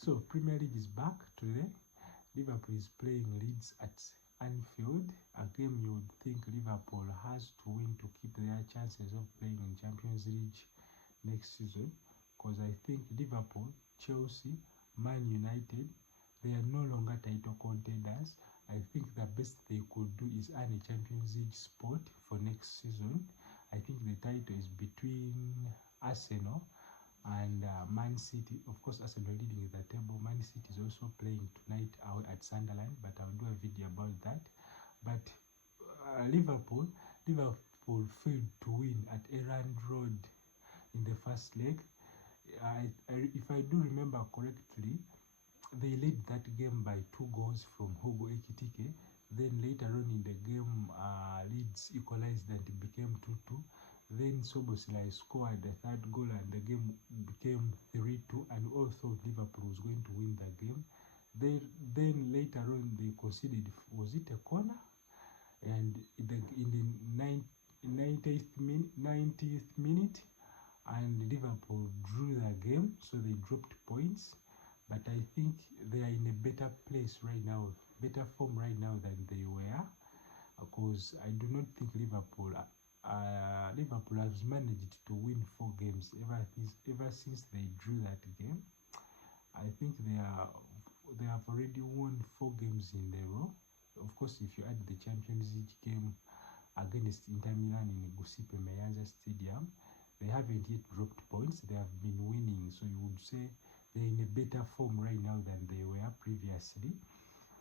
So Premier League is back today. Liverpool is playing Leeds at Anfield, a game you would think Liverpool has to win to keep their chances of playing in Champions League next season, because I think Liverpool, Chelsea, Man United, they are no longer title contenders. I think the best they could do is earn a Champions League spot for next season. I think the title is between Arsenal and Man City. Of course, Arsenal leading the table. Man City is also playing tonight out at Sunderland, but I'll do a video about that. But Liverpool failed to win at Elland Road in the first leg. If I do remember correctly, they led that game by 2 goals from Hugo Ekitiké. Then later on in the game, Leeds equalized and it became 2-2. Then Szoboszlai scored the 3rd goal and the game became 3-2, and all thought Liverpool was going to win the game. Then later on they conceded, was it a corner? And in the 90th minute, and Liverpool drew the game, so they dropped points. But I think they are in a better place right now, better form right now than they were, because I do not think Liverpool has managed to win 4 games ever since they drew that game. I think they have already won 4 games in a row. Of course, if you add the Champions League game against Inter Milan in Giuseppe Meazza Stadium, they haven't yet dropped points. They have been winning, so you would say they're in a better form right now than they were previously.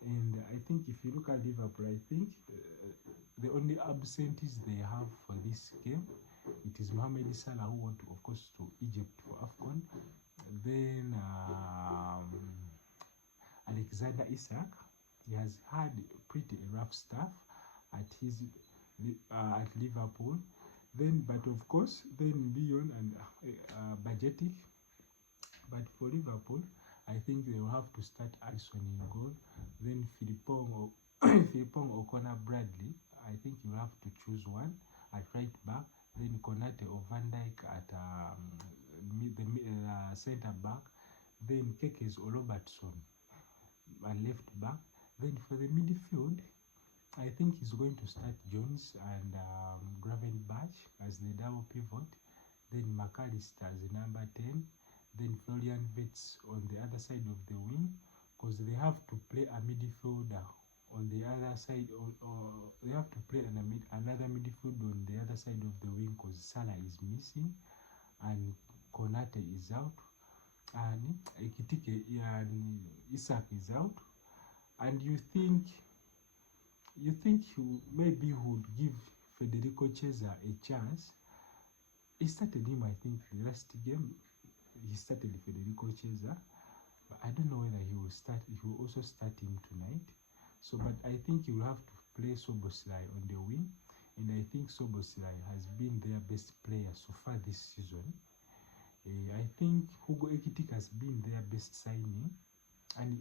And I think if you look at Liverpool, I think the only absentees they have for this game, it is Mohamed Salah, who went, of course, to Egypt for AFCON. Then Alexander Isak, he has had pretty rough stuff at Liverpool. Then, but of course, then Leon and Bajetic. But for Liverpool, I think they will have to start Alisson in goal. Then Philippong or Connor Bradley. I think you have to choose one at right back. Then Konate or Van Dijk at the centre back. Then Kekes or Robertson at left back. Then for the midfield, I think he's going to start Jones and Gravenberch as the double pivot. Then McAllister as the number 10. Then Florian Wirtz on the other side of the wing, because they have to play a midfielder on the other side, or they have to play another midfield on the other side of the wing, because Salah is missing and Konate is out, and Ekitiké and Isak is out. And you think maybe would give Federico Chiesa a chance. He started him, I think, the last game. He started Federico Chiesa, but I don't know whether he will start. He will also start him tonight. So, but I think he will have to play Szoboszlai on the wing, and I think Szoboszlai has been their best player so far this season. I think Hugo Ekitiké has been their best signing, and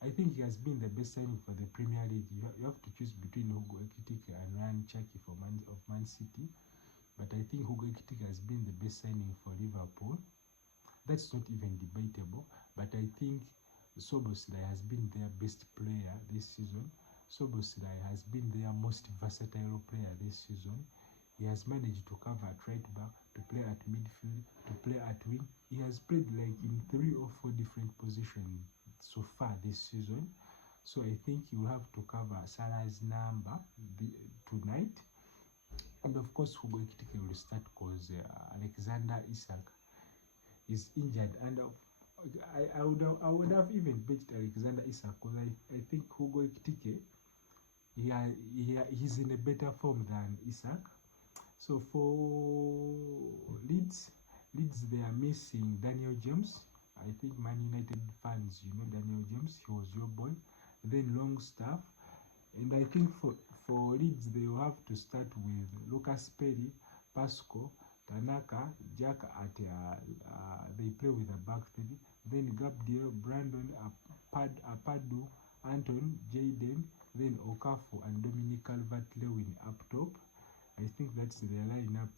I think he has been the best signing for the Premier League. You have to choose between Hugo Ekitiké and Ryan Cherki of Man City, but I think Hugo Ekitiké has been the best signing for Liverpool. That's not even debatable, but I think Szoboszlai has been their best player this season. Szoboszlai has been their most versatile player this season. He has managed to cover at right back, to play at midfield, to play at wing. He has played like in 3 or 4 different positions so far this season. So I think he will have to cover Salah's number tonight. And of course, Hugo Ekitiké will start because Alexander Isak is injured, and I would have even benched Alexander Isak, because I think Hugo Ekitiké, he's in a better form than Isak. So for Leeds they are missing Daniel James. I think Man United fans, you know Daniel James, he was your boy. Then Longstaff, and I think for Leeds they will have to start with Lucas Perry, Pasco, Tanaka, Jack at they play with a back 3. Then Gabriel, Brandon, Apadu, Anton, Jaden, then Okafor and Dominic Calvert-Lewin up top. I think that's the lineup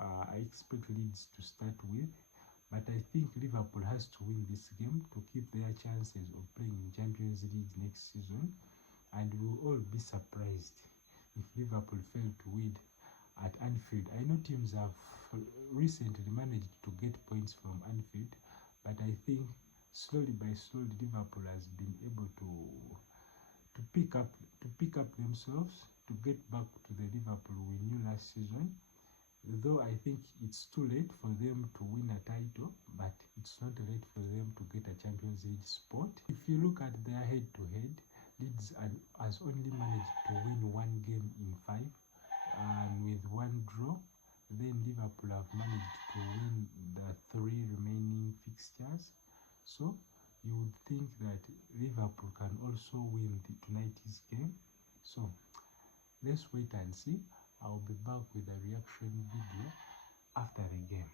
I expect Leeds to start with. But I think Liverpool has to win this game to keep their chances of playing in Champions League next season. And we'll all be surprised if Liverpool fail to win at Anfield. I know teams have recently managed to get points from Anfield, but I think slowly by slowly Liverpool has been able to pick up themselves, to get back to the Liverpool we knew last season. Though I think it's too late for them to win a title, but it's not late for them to get a Champions League spot. If you look at their head-to-head, Leeds has only managed to win 1 game in 5, and with 1 draw. Then Liverpool have managed to win the 3 remaining fixtures. So you would think that Liverpool can also win tonight's game. So let's wait and see. I'll be back with a reaction video after the game.